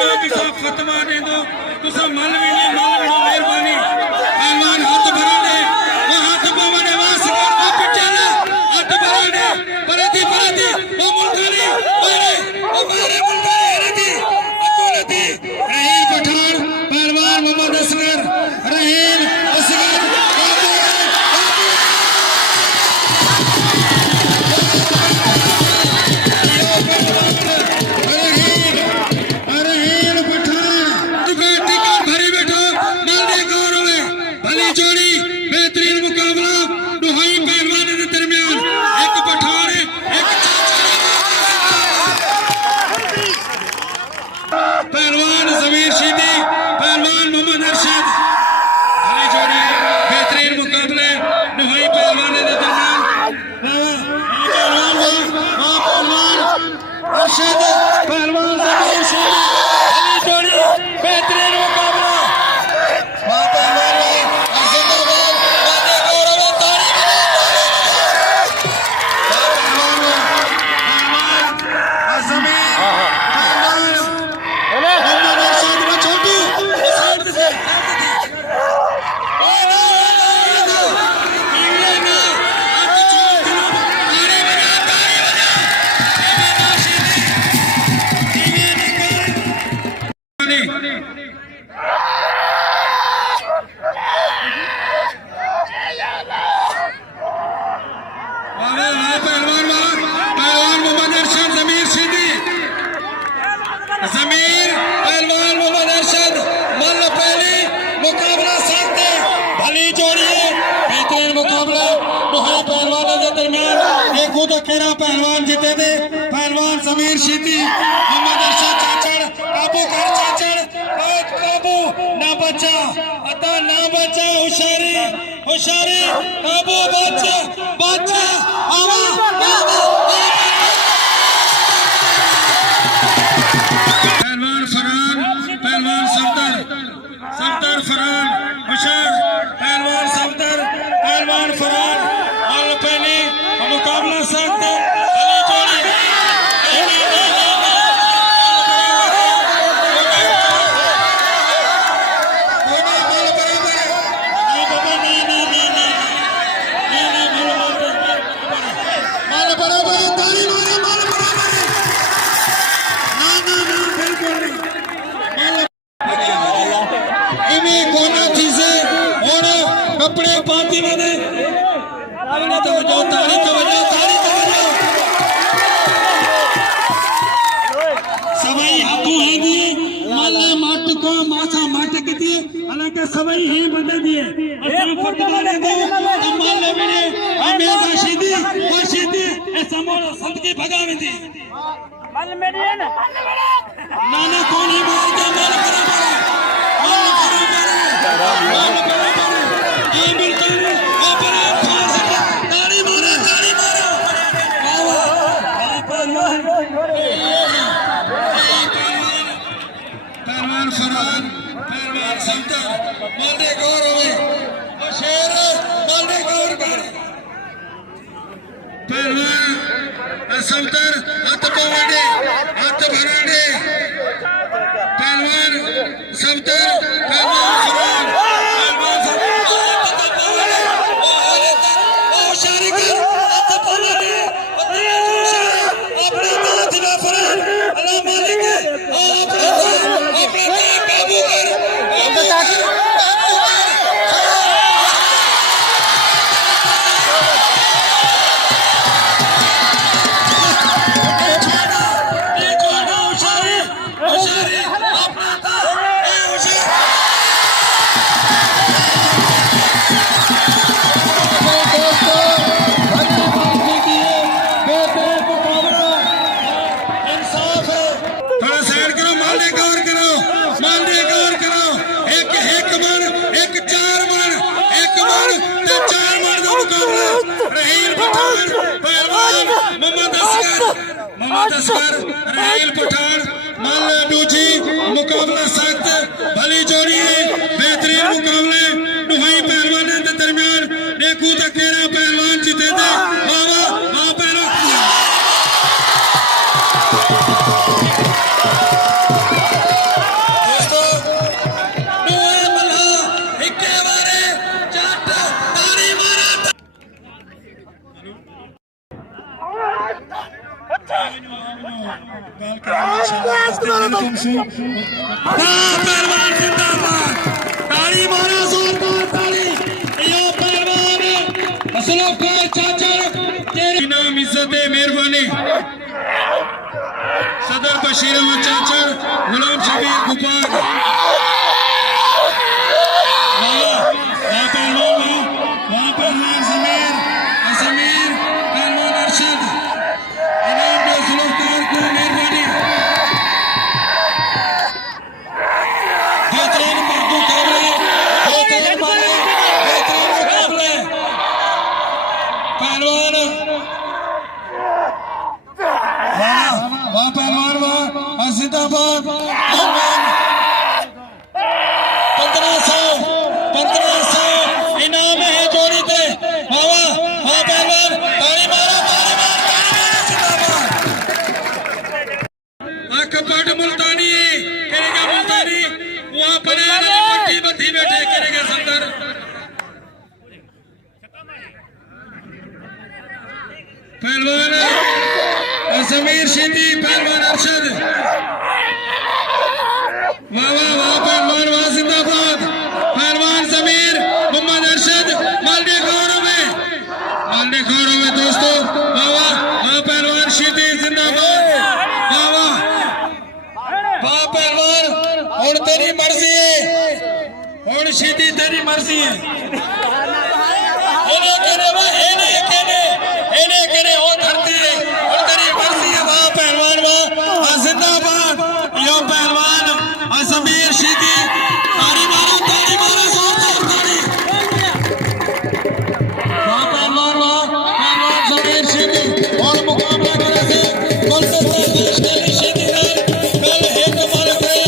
फतवा दे दो तुसा मन भी नहीं मेहरबानी पहलवान हाथ भरा दे वो हाथ पावने वास कर पिटाला हाथ भरा दे परती वो मुल्तानी मारे मुल्तानी रती अकोलती रहील पठान पहलवान मोहम्मद असगर रहील असगर पहलवान जमीर शीदी पहलवान मोहम्मद अरशद भली जोड़ी बेहतरीन मुकाबले नुहाई पहलवान के दरमियान पहलवान अरशद पहलवान जमीर शीदी भली जोड़ी बेहतरीन मुकाबला जमीर पहलवान मोहम्मद अरशद मल्ल पहली मुकाबला सकते भली जोड़ी है बेहतरीन मुकाबला नुहाई पहलवानों के दरमियान एक खुद अकेला पहलवान जीते थे पहलवान जमीर शीदी मोहम्मद अरशद चाचड़ काबू कर चाचड़ काबू ना बचा अता ना बचा होशियारी होशियारी काबू बचा बचा आवा सफदर फरान हुशार पहलवान सफदर पहलवान फरान और पहले मुकाबला सकते भली जोड़ी कपड़े पाती मैंने तो बजाओ ताली तो बजाओ सवाई हाथों है दिए माले माट को माथा माट की दिए हालांकि सवाई ही बंदे दिए असम फटवाने दो माले मिले हमें वाशिदी वाशिदी ऐसा मोर संत की भगावे दी माल मेडियन नाना कौन ही बोलते माल बराबर पहलवान फरहान पहलवान सफदर मालदे गौर हुए शेर मालदे गौर कर पहलवान सफदर हाथ पवाड़े हाथ भराड़े पहलवान सफदर पहलवान फरहान पहलवान मोहम्मद असगर रहील पठान मल दूजी मुकाबला सख्त भली जोड़ी है बेहतरीन मुकाबले नुहाई पहलवान के दरमियान देखू तो केरा पहलवान जीते थे बाबा बाबा पहलवान पहलवान जिंदाबाद, ताली मारो जोरदार ताली। यो पहलवान असलफर चाचर तेरे नाम इज्जत मेहरबानी सदर बशीर अहमद चाचर गुलाम शबीर गुपाग पहलवान समीर पहलवान अरशद इनाम दो जुल्फकार को मेहरबानी। बेहतरीन मुकाबले पहलवान वाह पहलवान वाह जिंदाबाद। 1500 इनाम है जोड़ी पे। वाह वाह पहलवान ताली मारो जिंदाबाद। कपट मुल्तानी करेगा मुल्तानी वहां पर पट्टी बत्ती बैठे करेगा संदर पहलवान समीर शेती पहलवान अरशद वाह वाह वाह पहलवान वाह जिंदाबाद। पहलवान समीर मोहम्मद अरशद मालदे खौरों में दोस्तों वाह वाह वाह पहलवान शेती जिंदाबाद। वाह वाह वाह पहलवान और तेरी मर्जी है और शेती तेरी मर्जी है। समीर शीती ताली मारो जोरदार ताली। वाह पहलवान समीर शीती और मुकाबला करे थे शीती ने कल एक मार गए।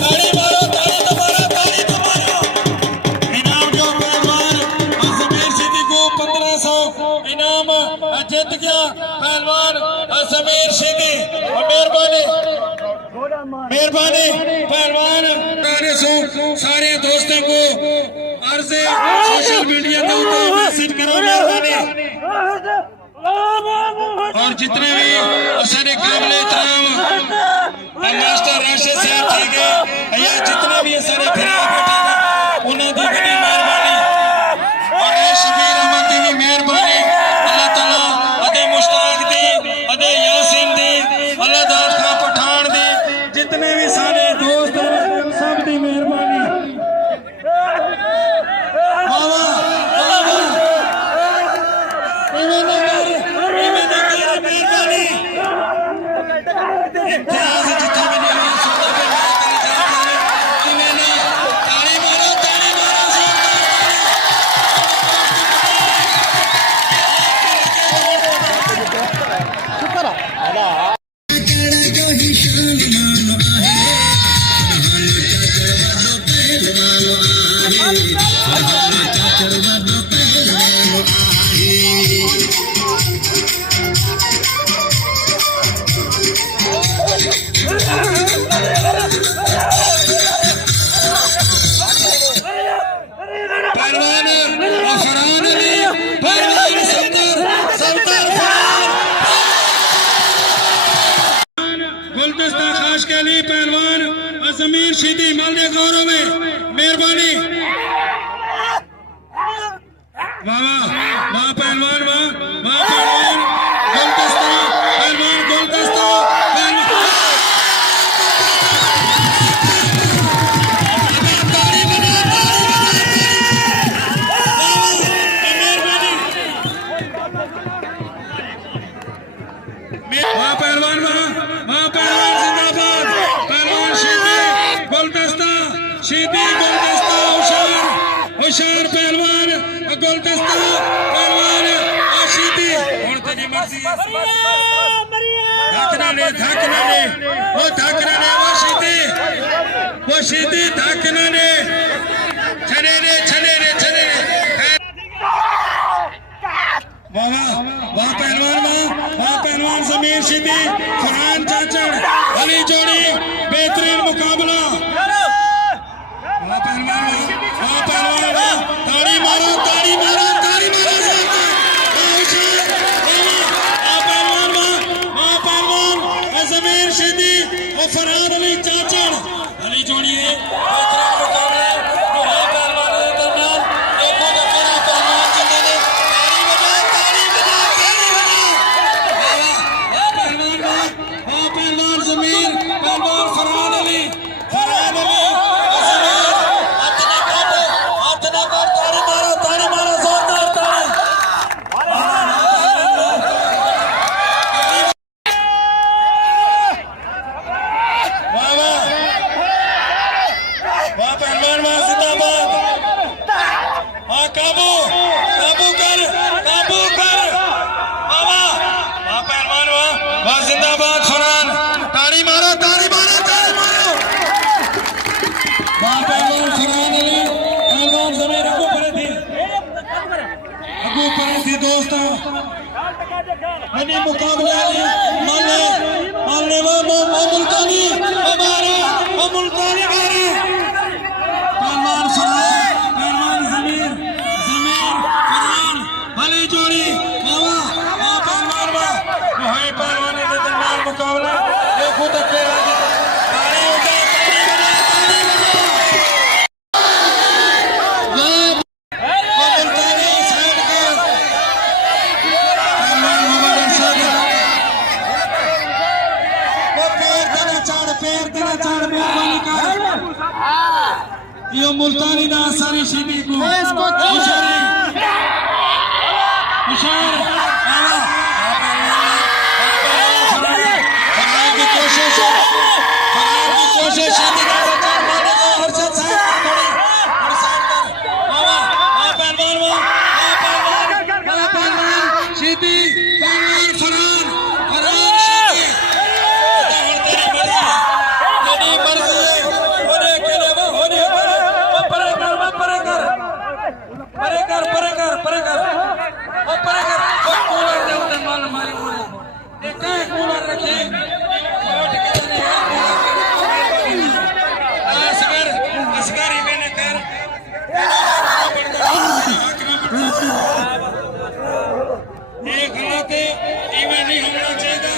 ताली मारो इनाम जो पहलवान समीर शीती को 1500 इनाम जीत गया पहलवान समीर शीती। मेहरबानी पहलवान सारे दोस्तों को अर्ज सोशल मीडिया के ऊपर मैसेज करो मेहरबानी। और जितने भी सारे काबिल एहतराम मास्टर राशिद साहब ठीक है या जितने भी सारे फिरा बैठे उन्होंने दी बड़ी मेहरबानी और शबीर अहमद की भी मेहरबानी। अल्लाह ताला अदे मुश्ताक दी अदे यासीन दी अल्लाह दाद खां पठान दी जितने भी सारे दोस्त सब दी मेहरबानी। गुलदस्ता खास के लिए पहलवान समीर शीती मालदे गौरव में मेहरबानी। वाह वाह पहलवान वाह पहलवान गुलदस्ता पहलवान जिंदाबाद। पहलवान शीती गुलदस्ता होशियार पहलवान गुलदस्ता पहलवान शीती और तेरी मर्जी धकना ले वो शीती धकना ले छने रे वाह पहलवान समीर शीती फरहान चाचर अली जोड़ी बेहतरीन मुकाबला। वाह पहलवान ताली मारो पहलवान समीर और फरहाद अली चाचड़ भली जोड़िए बेहतरीन मुकाबले दोहे पहलवानों के दरमियान देखो तो केड़ा पहलवान जिंदे ने ताली बजा वाह पहलवान जमीर पहलवान फरहाद अली जमीर हाथ ना कर ताली मारो जोरदार ताली वाह पहलवान वाह जिंदाबाद हाँ काबू कर वाह पहलवान वाह जिंदाबाद फरहान ताड़ी मारो वाह पहलवान फरहान अली पहलवान जमीर अगू परे थी दोस्त हनी मुकाबले मानने मुल्तानी पहलवान पहलवान जमीर फरहान भली जोड़ी पहलवान वही पहलवान के दरमियान मुकाबला देखो तो केड़ा ताली बजा मुल्तानी साइड कर पहलवान मोहम्मद अरशद वो पैर तेरा चढ़ मेहरबानी कर यो मुल्तानी दा सारी शीदी को हुशार फरहान की कोशिश शीदी का बचाव मारने को अरशद साहब और साइड कर पहलवान शीदी पहलवान फरहान शीदी तेरी मर्जी है होने के लिए वो होने परे कर वो कूलर दे उधर माल मारी बोले एक कूलर रखे असगर ही मैंने कर एक हाथ इवें नहीं होना चाहिए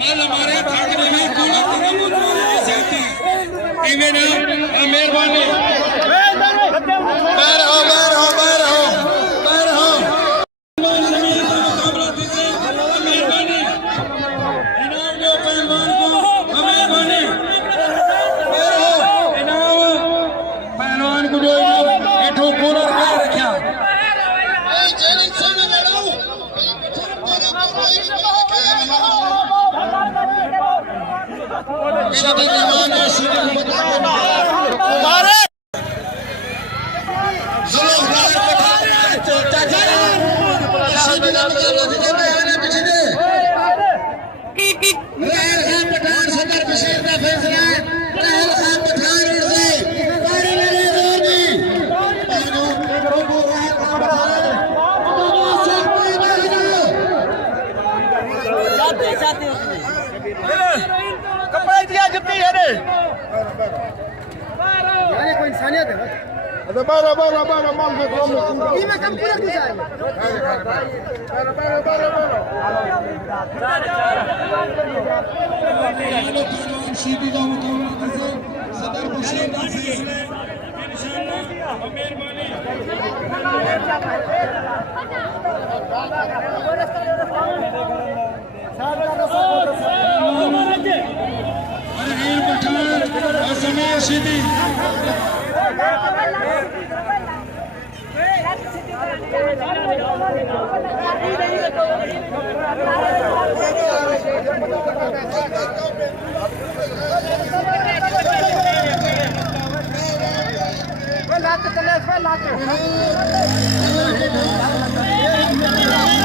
माल हमारे ठाकरे में कूलर का इवें ना मेहरबानी बाहर हो जमीन का मुकाबला दीजिए मेहरबानी इनाम दो पहलवान को मेहरबानी इनाम पहलवान को जो एठो कूलर कर रखा शदीद ईमान है पठान सदर बशीर का फैसला रहल खान पठान उड़ से पारी लगे जोर दी जाते कपड़े दिया जुत्ती है रे यानी कोई इंसानियत है अरे बारा माल में कम में कम पूरा कुछ है शीदी का मुकाबला से सदर बशीर का फैसला इंशाअल्लाह मेहरबानी अरहील पठान और जमीर शीदी लाते